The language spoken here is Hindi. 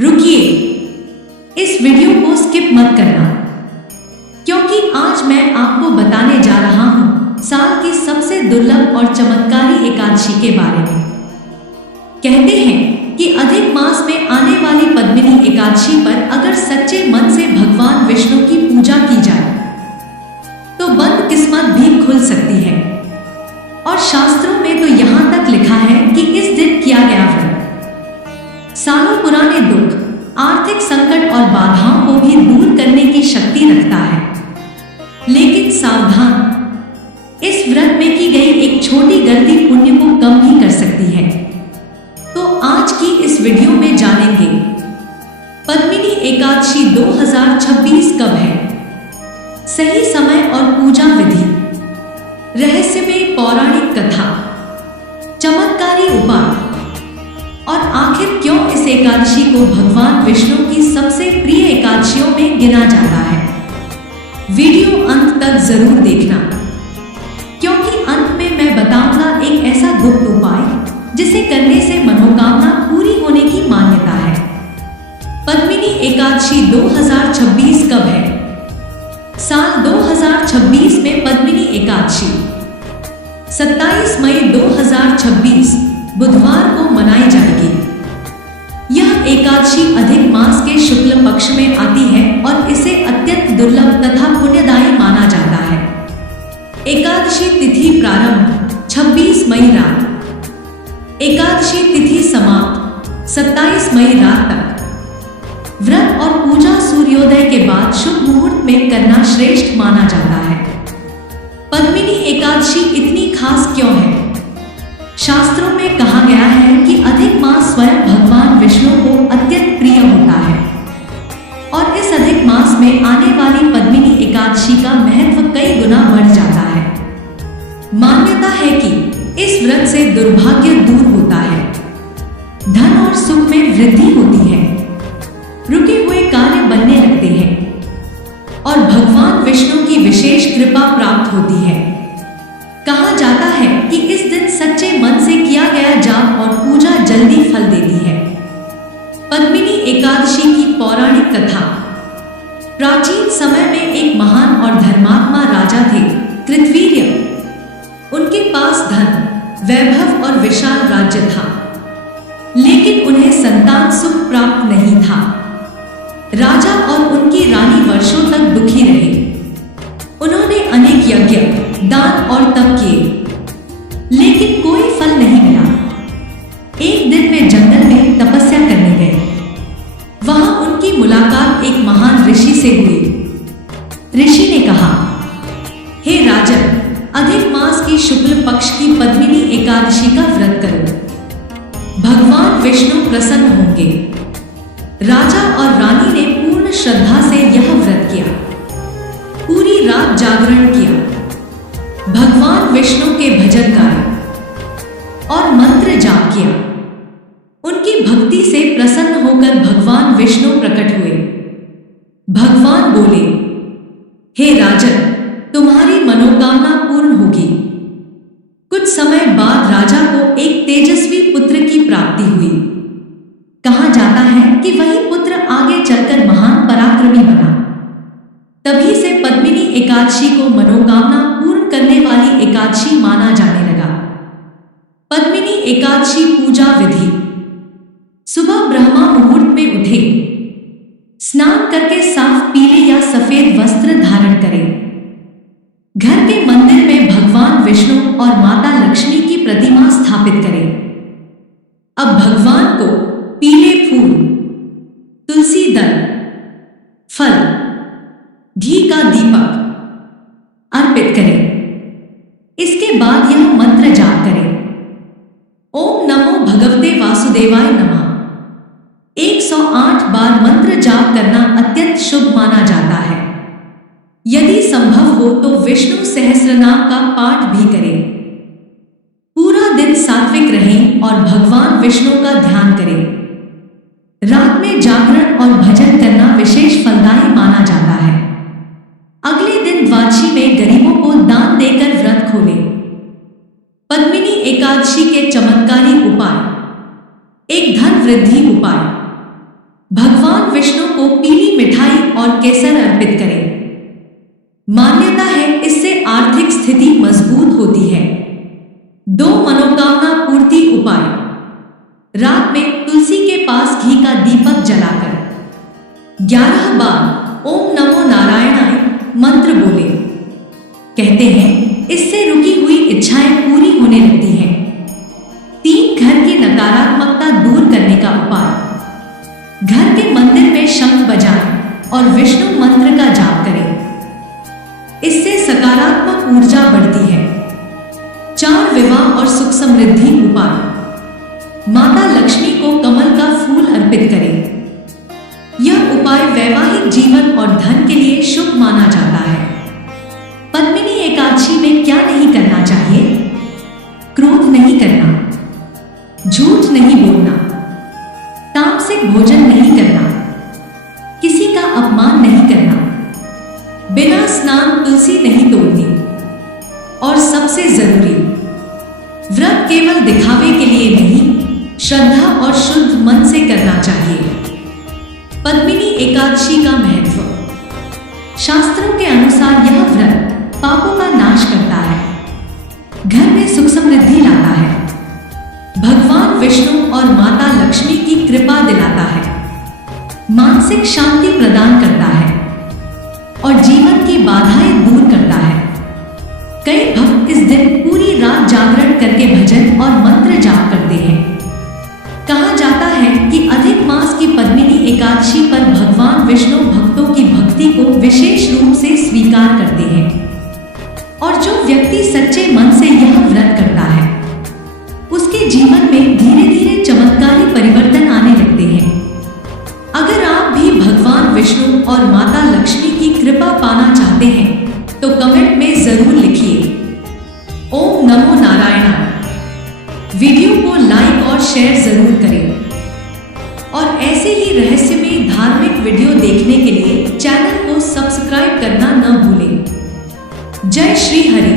रुकिए, इस वीडियो को स्किप मत करना, क्योंकि आज मैं आपको बताने जा रहा हूं साल की सबसे दुर्लभ और चमत्कारी एकादशी के बारे में। कहते हैं कि अधिक मास में आने वाली पद्मिनी एकादशी पर अगर सच्चे मन से भगवान विष्णु की पूजा की जाए तो बंद किस्मत भी खुल सकती है। और शास्त्रों में तो यहां तक लिखा है कि इस दिन किया गया व्रत सालों पुराने दुख, आर्थिक संकट और बाधाओं को भी दूर करने की शक्ति रखता है। लेकिन सावधान, इस व्रत में की गई एक छोटी गलती पुण्य को कम भी कर सकती है। तो आज की इस वीडियो में जानेंगे पद्मिनी एकादशी 2026 कब है, सही समय और पूजा विधि, रहस्यमय पौराणिक कथा, चमत्कारी उपाय और आखिर क्यों इस एकादशी को भगवान विष्णु की सबसे प्रिय एकादशियों में गिना जाता है। वीडियो अंत तक जरूर देखना, क्योंकि अंत में मैं बताऊंगा एक ऐसा गुप्त उपाय जिसे करने से मनोकामना पूरी होने की मान्यता है। पद्मिनी एकादशी 2026 कब है? साल 2026 में पद्मिनी एकादशी 27 मई 2026 बुधवार को मनाई जाएगी। यह एकादशी अधिक मास के शुक्ल पक्ष में आती है और इसे अत्यंत दुर्लभ तथा पुण्यदायी माना जाता है। एकादशी तिथि प्रारंभ 26 मई रात, एकादशी तिथि समाप्त 27 मई रात तक। व्रत और पूजा सूर्योदय के बाद शुभ मुहूर्त में करना श्रेष्ठ माना जाता है। पद्मिनी एकादशी इतनी खास क्यों है? शास्त्रों में कहा गया है कि अधिक मास स्वयं भगवान विष्णु को अत्यंत प्रिय होता है और इस अधिक मास में आने वाली पद्मिनी एकादशी का महत्व कई गुना बढ़ जाता है। मान्यता है कि इस व्रत से दुर्भाग्य दूर होता है, धन और सुख में वृद्धि होती है, रुके हुए कार्य बनने लगते हैं और भगवान विष्णु की विशेष कृपा प्राप्त होती है। कहा जाता है कि इस दिन सच्चे मन से किया गया जाप और पूजा जल्दी फल देती है। पद्मिनी एकादशी की पौराणिक कथा। प्राचीन समय में एक महान और धर्मात्मा राजा थे, कृतवीर्य। उनके पास धन, वैभव और विशाल राज्य था, लेकिन उन्हें संतान सुख प्राप्त नहीं था। राजा और उनकी रानी वर्षों तक दुखी रहे। उन्होंने अनेक यज्ञ, दान और तप किए, लेकिन कोई फल नहीं मिला। एक दिन वे जंगल में तपस्या करने गए। वहां उनकी मुलाकात एक महान ऋषि से हुई। ऋषि ने कहा, हे राजन, अधिक मास की शुक्ल पक्ष की पद्मिनी एकादशी का व्रत करो, भगवान विष्णु प्रसन्न होंगे। राजा और रानी ने पूर्ण श्रद्धा से यह व्रत किया, पूरी रात जागरण किया, भगवान विष्णु के भजन गाए और मंत्र जाप किया। उनकी भक्ति से प्रसन्न होकर भगवान विष्णु प्रकट हुए। भगवान बोले, हे राजन, तुम्हारी मनोकामना पूर्ण होगी। कुछ समय बाद राजा को एक तेजस्वी पुत्र की प्राप्ति हुई। कहा जाता है कि वही पुत्र आगे चलकर महान पराक्रमी बना। तभी से पद्मिनी एकादशी को मनोकामना पूर्ण करने वाली एकादशी माना जाने लगा। पद्मिनी एकादशी पूजा विधि। सुबह ब्रह्मा मुहूर्त में उठे, स्नान करके साफ पीले या सफेद वस्त्र धारण करें। घर के मंदिर में भगवान विष्णु और माता लक्ष्मी की प्रतिमा स्थापित करें। अब भगवान को पीले फूल, तुलसी दल, फल, घी का दीपक अर्पित करें। इसके बाद यह मंत्र जाप करें, ओम नमो भगवते वासुदेवाय नमः। 108 बार मंत्र जाप करना अत्यंत शुभ माना जाता है। यदि संभव हो तो विष्णु सहस्रनाम का पाठ भी करें। पूरा दिन सात्विक रहें और भगवान विष्णु का ध्यान करें। रात में जागरण और भजन करना विशेष फलदायी माना जाता है। अगले दिन द्वादशी में गरीबों को दान देकर व्रत खोलें। पद्मिनी एकादशी के चमत्कारी उपाय। एक धन वृद्धि उपाय। विष्णु को पीली मिठाई और केसर अर्पित करें। मान्यता है इससे आर्थिक स्थिति मजबूत होती है। 2 मनोकामना पूर्ति उपाय। रात में तुलसी के पास घी का दीपक जलाकर 11 बार ओम नमो नारायणाय मंत्र बोले। कहते हैं इससे रुकी हुई इच्छाएं पूरी होने लगती हैं। 3 घर की नकारात्मकता दूर करने का उपाय। घर के मंदिर में शंख बजाएं और विष्णु मंत्र का जाप करें। इससे सकारात्मक ऊर्जा बढ़ती है। 4 विवाह और सुख समृद्धि उपाय। माता लक्ष्मी को कमल का फूल अर्पित करें। यह उपाय वैवाहिक जीवन और धन के लिए शुभ माना जाता है। पद्मिनी एकादशी में क्या नहीं करना चाहिए? क्रोध नहीं करना, झूठ नहीं बोलना, तामसिक भोजन नहीं करना, किसी का अपमान नहीं करना, बिना स्नान तुलसी नहीं तोड़नी और सबसे जरूरी, व्रत केवल दिखावे के लिए नहीं, श्रद्धा और शुद्ध मन से करना चाहिए। पद्मिनी एकादशी का महत्व। शास्त्रों के अनुसार यह व्रत पापों का नाश करता है, घर में सुख समृद्धि लाता है, भगवान विष्णु और माता लक्ष्मी की कृपा दिलाता है, मानसिक शांति प्रदान करता है और जीवन की बाधाएं दूर करता है। कई भक्त इस दिन पूरी रात जागरण करके भजन और मंत्र जाप करते हैं। कहा जाता है कि अधिक मास की पद्मिनी एकादशी पर भगवान विष्णु भक्तों की भक्ति को विशेष रूप से स्वीकार करते हैं और जो व्यक्ति सच्चे मन से यह व्रत करता है उसके जीवन में धीरे धीरे चमत्कारी परिवर्तन आने लगते हैं। अगर आप भी भगवान विष्णु और माता लक्ष्मी की कृपा पाना चाहते हैं तो कमेंट में जरूर लिखिए ओम नमो नारायण। वीडियो को लाइक और शेयर जरूर करें और ऐसे ही रहस्यमयी धार्मिक वीडियो देखने के लिए चैनल को सब्सक्राइब करना न भूलें। जय श्री हरि।